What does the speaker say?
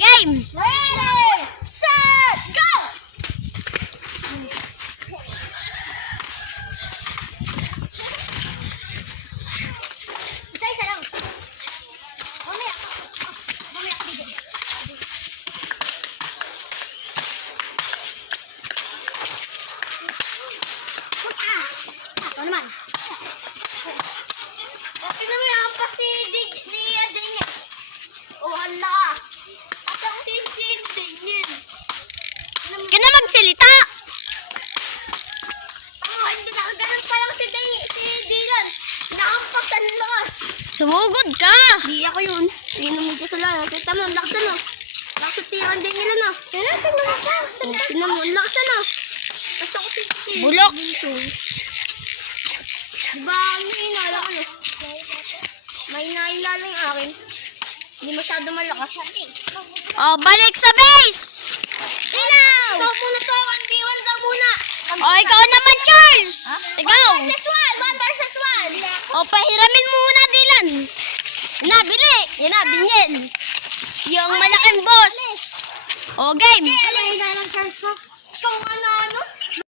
Game! Ready, set, go! Isa-isa lang. Mamaya ka. Mamaya ka bigyan. Ito naman. Okay na may ampas ni Dingin. Oh, ang lakas. At ang Dingin. Ka na magsalita! Hindi na ganun pa lang si Dylan. Naampas ang lakas. Sumugod ka! Di ako yun. Sino mo dyan sa lahat? Kita mo, ang lakas na. Lakas sa tiyan din nila na. Kaya tingnan mo ka. Tingnan mo, ang lakas na. Tapos ako si Bulok. dito. Diba ang hinala ko no? May nahinala yung akin. Hindi masyado malakas. Oh, balik sa base! Ilaw! Ikaw muna to. 1v1 daw muna. Oh, ikaw naman, Charles! Ikaw! 1 versus 1. Oh, pahiramin mo muna, Dylan. Nabili! Yan na, binyen. Yung malaking boss. Oh, game! Alam mo na lang, Charles. Ikaw ano?